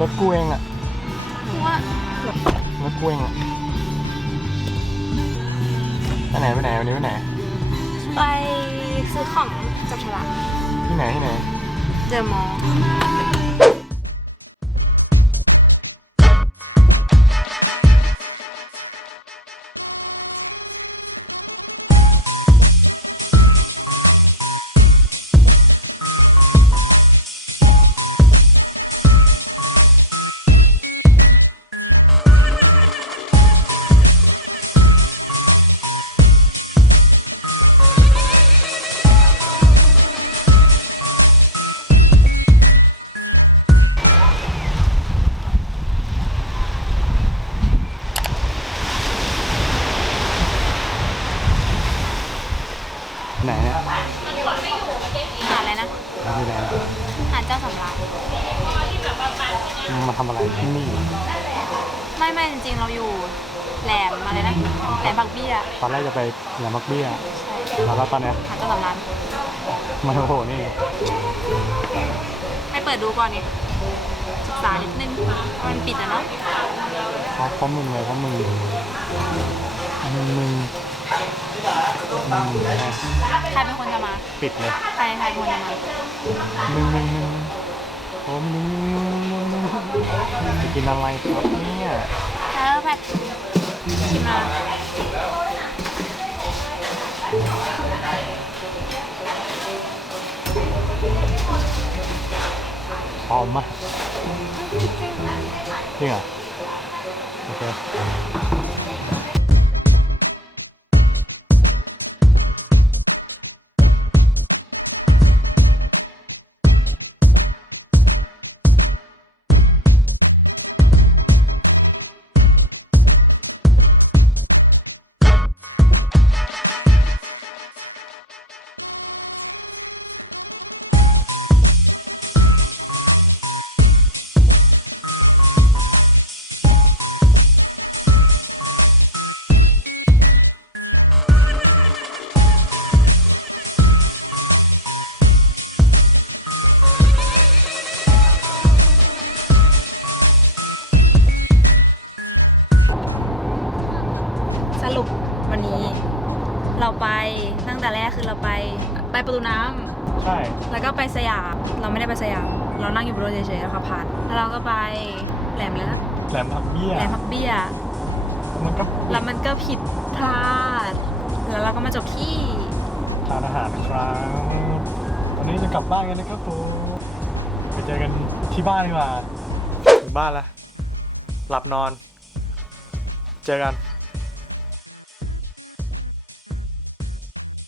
รถกูเองอะเพราะว่ารถกูเองอะไปไหนไปไหนวันนี้ไปไหน ไปซื้อของจับฉลากที่ไหนที่ไหน เดอะมอลล์ ไหนเนี่ยหาอะไรนะที่ไหนหาเจ้าสำราญมึงมาทำอะไรที่นี่ไม่ไม่จริงๆเราอยู่แหลมอะไรนะแหลมผักเบี้ยตอนแรกจะไปแหลมมักเบี้ยใช่แล้วตอนเนี้ยหาเจ้าสำราญมาโอ้โหนี่ไม่เปิดดูก่อนนี่ศึกษานิดนึงมันปิดอะเนาะเพราะเพราะมึงเลยเพราะมึงมึงมึงมึงไง ใครเป็นคนจะมา ปิดเลยใครใครเป็นคนจะมามึงมึงมึงผมมึงมึงมึงมึงจะกินอะไรครับเนี่ยเออแพทชิมมาหอมมากจริงเหรอโอเค สรุปวันนี้ เราไปตั้งแต่แรกคือเราไปไปประตูน้ำใช่ แล้วก็ไปสยามเราไม่ได้ไปสยาม เรานั่งอยู่บนรถเฉยๆแล้วขับผ่านแล้วเราก็ไปแหลมเลยนะแหลมผักเบี้ย แหลมพักเบี้ย มันก็แล้วมันก็ผิดพลาด แล้วเราก็มาจบที่ทานอาหารนะครับวันนี้จะกลับบ้านกันนะครับผมไปเจอกันที่บ้านดีกว่า ถึงบ้านแล้ว หลับนอน เจอกัน